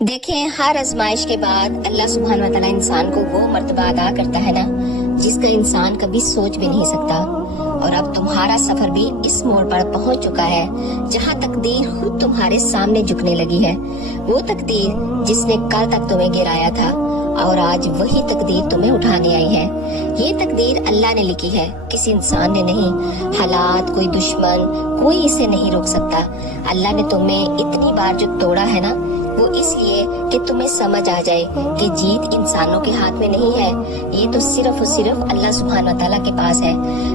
देखें, हर आजमाइश के बाद अल्लाह सुब्हान व तआला इंसान को वो मर्तबा अदा करता है ना, जिसका इंसान कभी सोच भी नहीं सकता। और अब तुम्हारा सफर भी इस मोड़ पर पहुंच चुका है जहां तकदीर खुद तुम्हारे सामने झुकने लगी है। वो तकदीर जिसने कल तक तुम्हें गिराया था और आज वही तकदीर तुम्हें उठाने आई है। ये तकदीर अल्लाह ने लिखी है, किसी इंसान ने नहीं। हालात, कोई दुश्मन, कोई इसे नहीं रोक सकता। अल्लाह ने तुम्हें इतनी बार जो तोड़ा है ना, वो इसलिए कि तुम्हें समझ आ जाए कि जीत इंसानों के हाथ में नहीं है। ये तो सिर्फ और सिर्फ अल्लाह सुब्हान व तआला के पास है।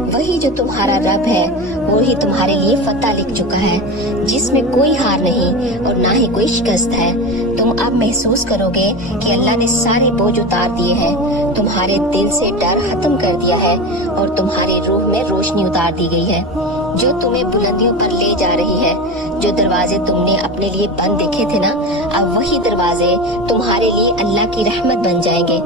वही जो तुम्हारा रब है, वो ही तुम्हारे लिए फतह लिख चुका है, जिसमें कोई हार नहीं और ना ही कोई शिकस्त है। तुम अब महसूस करोगे कि अल्लाह ने सारे बोझ उतार दिए हैं, तुम्हारे दिल से डर खत्म कर दिया है और तुम्हारे रूह में रोशनी उतार दी गई है, जो तुम्हें बुलंदियों पर ले जा रही है। जो दरवाजे तुमने अपने लिए बंद देखे थे ना, अब वही दरवाजे तुम्हारे लिए अल्लाह की रहमत बन जाएंगे।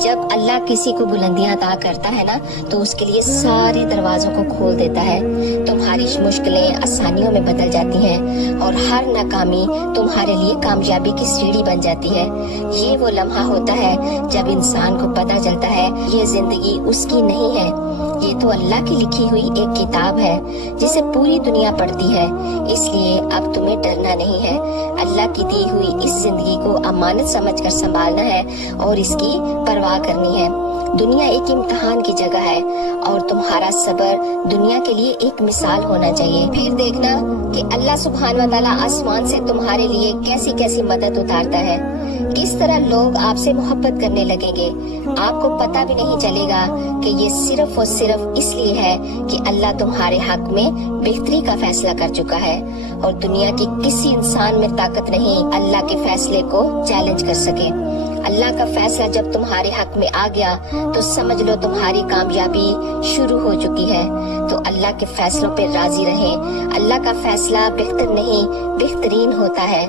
जब अल्लाह किसी को बुलंदियां अता करता है ना, तो उसके लिए सारे दरवाजों को खोल देता है। तुम्हारी मुश्किलें आसानियों में बदल जाती हैं और हर नाकामी तुम्हारे लिए कामयाबी की सीढ़ी बन जाती है। ये वो लम्हा होता है जब इंसान को पता चलता है ये जिंदगी उसकी नहीं है, ये तो अल्लाह की लिखी हुई एक किताब है जिसे पूरी दुनिया पढ़ती है। इसलिए अब तुम्हें डरना नहीं है। अल्लाह की दी हुई इस जिंदगी को अमानत समझकर संभालना है और इसकी परवाह करनी है। दुनिया एक इम्तिहान की जगह है और तुम्हारा सब्र दुनिया के लिए एक मिसाल होना चाहिए। फिर देखना कि अल्लाह सुब्हान व तआला आसमान से तुम्हारे लिए कैसी कैसी मदद उतारता है, किस तरह लोग आपसे मोहब्बत करने लगेंगे। आपको पता भी नहीं चलेगा कि ये सिर्फ और सिर्फ इसलिए है कि अल्लाह तुम्हारे हक में बेहतरी का फैसला कर चुका है और दुनिया की किसी इंसान में ताकत नहीं अल्लाह के फैसले को चैलेंज कर सके। अल्लाह का फैसला जब तुम्हारे हक में आ गया तो समझ लो तुम्हारी कामयाबी शुरू हो चुकी है। तो अल्लाह के फैसलों पे राजी रहें। अल्लाह का फैसला बेहतर नहीं बेहतरीन होता है।